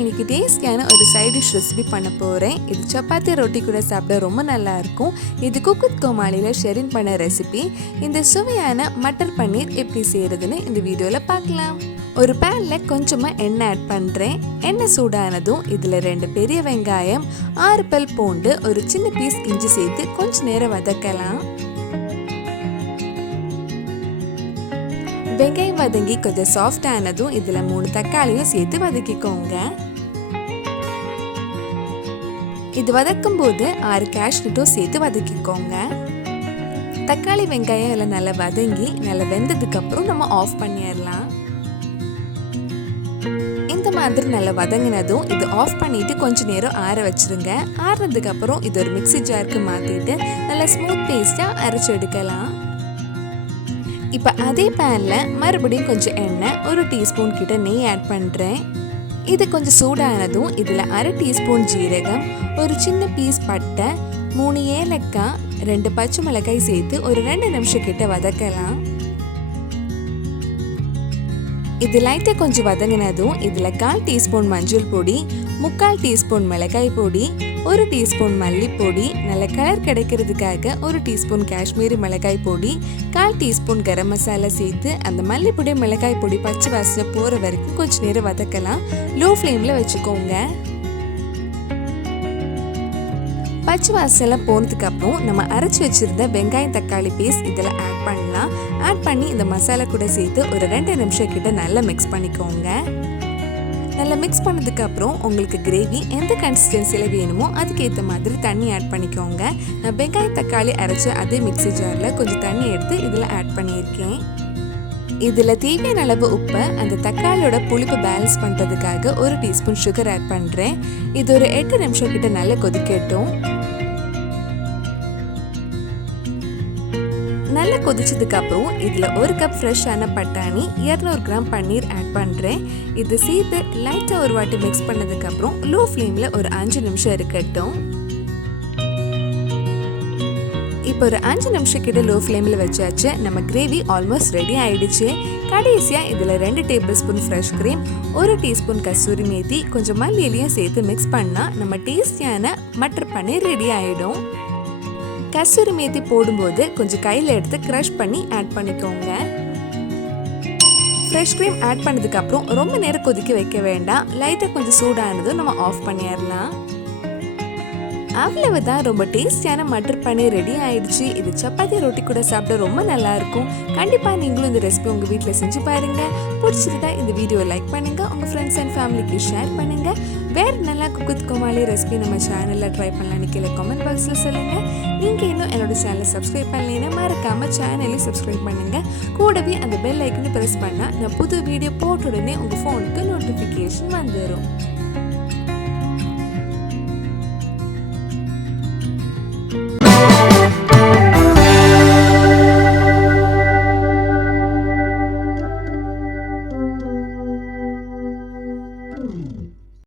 இன்னைக்கு டேஸ்டியான ஒரு சைட் டிஷ் ரெசிபி பண்ண போகிறேன். இது சப்பாத்தி ரொட்டி கூட சாப்பிட ரொம்ப நல்லா இருக்கும். இது குக்கு கோமாளியில் ஷெரின் பண்ண ரெசிபி. இந்த சுவையான மட்டர் பன்னீர் எப்படி செய்யறதுன்னு இந்த வீடியோவில் பார்க்கலாம். ஒரு பேனில் கொஞ்சமாக எண்ணெய் ஆட் பண்ணுறேன். எண்ணெய் சூடானதும் இதில் 2 பெரிய வெங்காயம், 6 பல் பூண்டு, ஒரு சின்ன பீஸ் இஞ்சி சேர்த்து கொஞ்சம் நேரம் வதக்கலாம். வெங்காயம் வதங்கி கொஞ்சம் சாஃப்ட் ஆனதும் இதில் 3 தக்காளியும் சேர்த்து வதக்கிக்கோங்க. இது வதக்கும் போது 6 கேஷ்யூட்டும் சேர்த்து வதக்கிக்கோங்க. தக்காளி வெங்காயம் எல்லாம் நல்லா வதங்கி நல்லா வெந்ததுக்கு அப்புறம் நம்ம ஆஃப் பண்ணிடலாம். இந்த மாதிரி நல்லா வதங்கினதும் இது ஆஃப் பண்ணிட்டு கொஞ்ச நேரம் ஆற வச்சிருங்க. ஆறுனதுக்கு அப்புறம் இது ஒரு மிக்ஸி ஜாருக்கு மாற்றிட்டு நல்லா ஸ்மூத் பேஸ்ட்டாக அரைச்சி எடுக்கலாம். இப்போ அதே பேனில் மறுபடியும் கொஞ்சம் எண்ணெய், 1 டீஸ்பூன் கிட்ட நெய் ஆட் பண்ணுறேன். இது கொஞ்சம் சூடானதும் இதில் 1/2 டீஸ்பூன் ஜீரகம், ஒரு சின்ன பீஸ் பட்டை, 3 ஏலக்காய், 2 பச்சை மிளகாய் சேர்த்து ஒரு 2 நிமிஷம் கிட்ட வதக்கலாம். இது லைட்டாக கொஞ்சம் வதங்கினதும் இதில் 1/4 டீஸ்பூன் மஞ்சள் பொடி, 3/4 டீஸ்பூன் மிளகாய் பொடி, 1 டீஸ்பூன் மல்லிப்பொடி, நல்ல கலர் கிடைக்கிறதுக்காக 1 டீஸ்பூன் காஷ்மீரி மிளகாய் பொடி, 1/4 டீஸ்பூன் கரம் மசாலா சேர்த்து அந்த மல்லிப்பொடி மிளகாய் பொடி பச்சை வாசனை போகிற வரைக்கும் கொஞ்சம் நேரம் வதக்கலாம். லோ ஃப்ளேமில் வச்சுக்கோங்க. பச்சை வாசனை போனதுக்கு அப்புறம் நம்ம அரைச்சி வச்சிருந்த வெங்காயம் தக்காளி பேஸ்ட் இதில் ஆட் பண்ணலாம். ஆட் பண்ணி இந்த மசாலா கூட சேர்த்து ஒரு 2 நிமிஷம் கிட்ட நல்லா மிக்ஸ் பண்ணிக்கோங்க. நல்லா மிக்ஸ் பண்ணதுக்கு அப்புறம் உங்களுக்கு கிரேவி எந்த கன்சிஸ்டன்சியில் வேணுமோ அதுக்கேற்ற மாதிரி தண்ணி ஆட் பண்ணிக்கோங்க. நான் வெங்காயம் தக்காளி அரைச்சி அதே மிக்ஸி ஜாரில் கொஞ்சம் தண்ணி எடுத்து இதில் ஆட் பண்ணியிருக்கேன். இதில் தேவையான அளவு உப்பு, அந்த தக்காளியோட புளிப்பு பேலன்ஸ் பண்ணுறதுக்காக 1 டீஸ்பூன் சுகர் ஆட் பண்ணுறேன். இது ஒரு 8 நிமிஷம் கிட்ட நல்லா கொதிக்கட்டும். நல்லா கொதிச்சதுக்கு அப்புறம் இதில் 1 கப் ஃப்ரெஷ்ஷான பட்டாணி, 200 கிராம் பன்னீர் ஆட் பண்ணுறேன். இது சேர்த்து லைட்டாக ஒரு வாட்டி மிக்ஸ் பண்ணதுக்கப்புறம் லோ ஃப்ளேமில் ஒரு 5 நிமிஷம் இருக்கட்டும். இப்போ ஒரு 5 நிமிஷம் கிட்ட லோ ஃப்ளேமில் வச்சாச்சு. நம்ம கிரேவி ஆல்மோஸ்ட் ரெடி ஆயிடுச்சு. கடைசியாக இதில் 2 table spoon fresh cream, 1 teaspoon kasuri methi, கொஞ்சம் மல்லியிலையும் சேர்த்து மிக்ஸ் பண்ணால் நம்ம டேஸ்டியான மட்டர் பன்னீர் ரெடி ஆகிடும். கசூரி மேத்தி போடும்போது கொஞ்சம் கையில் எடுத்து க்ரஷ் பண்ணி ஆட் பண்ணிக்கோங்க. ஃப்ரெஷ் க்ரீம் ஆட் பண்ணதுக்கு அப்புறம் ரொம்ப நேரம் கொதிக்க வைக்க வேண்டாம். லைட்டாக கொஞ்சம் சூடானதும் நம்ம ஆஃப் பண்ணிடலாம். அவ்வளவுதான், ரொம்ப டேஸ்டியான மட்டர் பன்னீர் ரெடி ஆயிடுச்சு. இது சப்பாத்தி ரொட்டி கூட சாப்பிட ரொம்ப நல்லா இருக்கும். கண்டிப்பாக நீங்களும் இந்த ரெசிபி உங்கள் வீட்டில் செஞ்சு பாருங்க. பிடிச்சிருந்தா இந்த வீடியோ லைக் பண்ணுங்க, உங்கள் ஃப்ரெண்ட்ஸ் அண்ட் ஃபேமிலிக்கு ஷேர் பண்ணுங்க. வேறு நல்லா குக்கு கோமாளி ரெசிபி நம்ம சேனலில் ட்ரை பண்ணலான்னு கீழே கமெண்ட் பாக்ஸில் சொல்லுங்கள். நீங்கள் இன்னும் என்னோட சேனலை சப்ஸ்கிரைப் பண்ணலைன்னா மறக்காமல் சேனலையும் சப்ஸ்கிரைப் பண்ணுங்கள். கூடவே அந்த பெல் ஐக்கனை ப்ரெஸ் பண்ணால் நான் புது வீடியோ போட்ட உடனே உங்கள் ஃபோனுக்கு நோட்டிஃபிகேஷன் வந்துடும்.